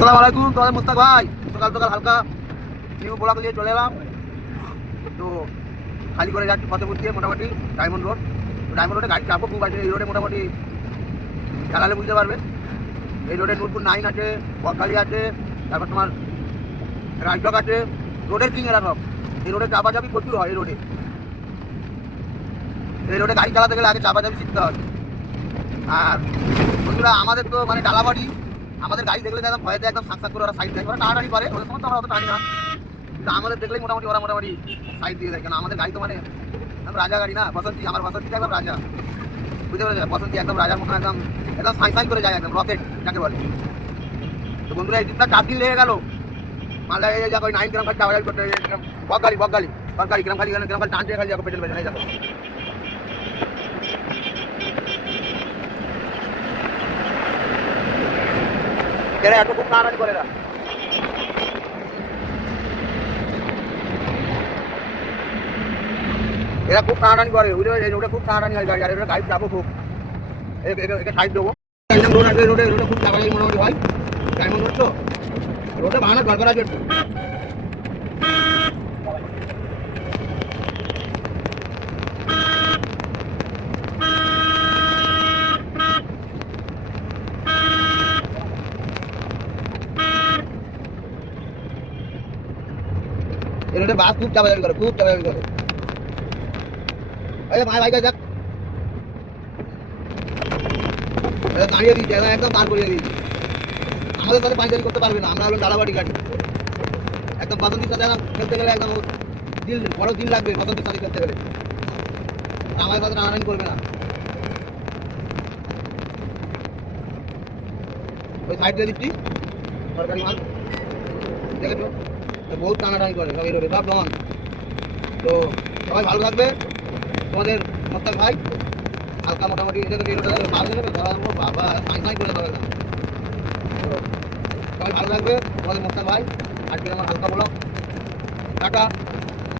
আসসালামু আলাইকুম, তোমাদের মুস্তাক ভাই। সকাল সকাল হালকা নিউ ব্লক নিয়ে চলে এলাম। তো খালি করে যাচ্ছি ফতেপুর দিয়ে মোটামুটি ডায়মন্ড রোড। ডায়মন্ড রোডে গাড়ি চাপও খুব আছে। এই রোডে মোটামুটি চালালে বুঝতে পারবে। এই রোডে নূরপুর 9 আছে, বকখালি আছে, তারপর তোমার রাজবাগ আছে। রোডের কিং এরা সব। এই রোডে চাপাচাপি প্রচুর হয়। এই রোডে গাড়ি চালাতে গেলে আগে চাপাচাপি শিখতে হবে। আর বন্ধুরা, আমাদের তো মানে ডালাবাড়ি, আমাদের গাড়ি দেখলে একদম ভয়েতে একদম সাক করে ওরা সাইড দেয়। ওরা টানাটানি করে, ওদের সময় তো আমরা অত টানি না, কিন্তু আমাদের দেখলেই মোটামুটি ওরা মোটামুটি সাইড দিয়ে দেয়। কেন আমাদের গাড়ি তো মানে রাজা গাড়ি না, বসন্তী। আমার বসন্তী একদম রাজা, বুঝতে পেরেছে? বসন্তী একদম রাজার মতন একদম একদম সাই করে যায়, একদম রকেট যাকে বলে। তো বন্ধুরা, এই দিকটা 4 দিন লেগে গেল। মালদা এই যাবো 9 গ্রাম খালি চাওয়া করতে, বকগালি সরকারি গ্রাম খালি টানতে খালি যাবো পেট্রোল বেজে যাবো। এরা এত খুব টানাটানি করে না। এরা খুব টানাটানি করে, বুঝতে পারছি? রোডে খুব টানাটানি হয় গাড়ি, আর এটা গাড়ি যাবো খুব। একে সাইড দেবো। রোড আছে, রোডে খুব টানাটানি মোটামুটি হয়। ডায়মন্ড রোড তো, রোডে বাহানোর দরকার আছে একটু। এই রোডে বাস খুব চাপাচাপি করে, খুব চাপাচাপি করে। ভাই যাক দাঁড়িয়ে দিয়েছে, একদম দাঁড় করিয়ে দিয়েছে। আমাদের সাথে পাঁচজারি করতে পারবে না, আমরা হলো ডালাবাড়ি গাড়ি। একদম বসন্তীর সাথে খেলতে গেলে একদম বড় দিন লাগবে। বসন্তীর সাথে খেলতে গেলে আমাদের সাথে টানাটানি করবে না। ওই সাইড দিয়ে দিচ্ছি সরকারি মাল, দেখেছো? বহুত টানাটানি করে সব এই রোডে, সব ডন। তো সবাই ভালো থাকবে। তোমাদের মোস্তাক ভাই হালকা মোটামুটি মাল দেবে, বাবা সাই করে দেবে না। সবাই ভালো থাকবে। তোমাদের মোস্তাক ভাই, আজকে আমার হালকা বলো টাটা।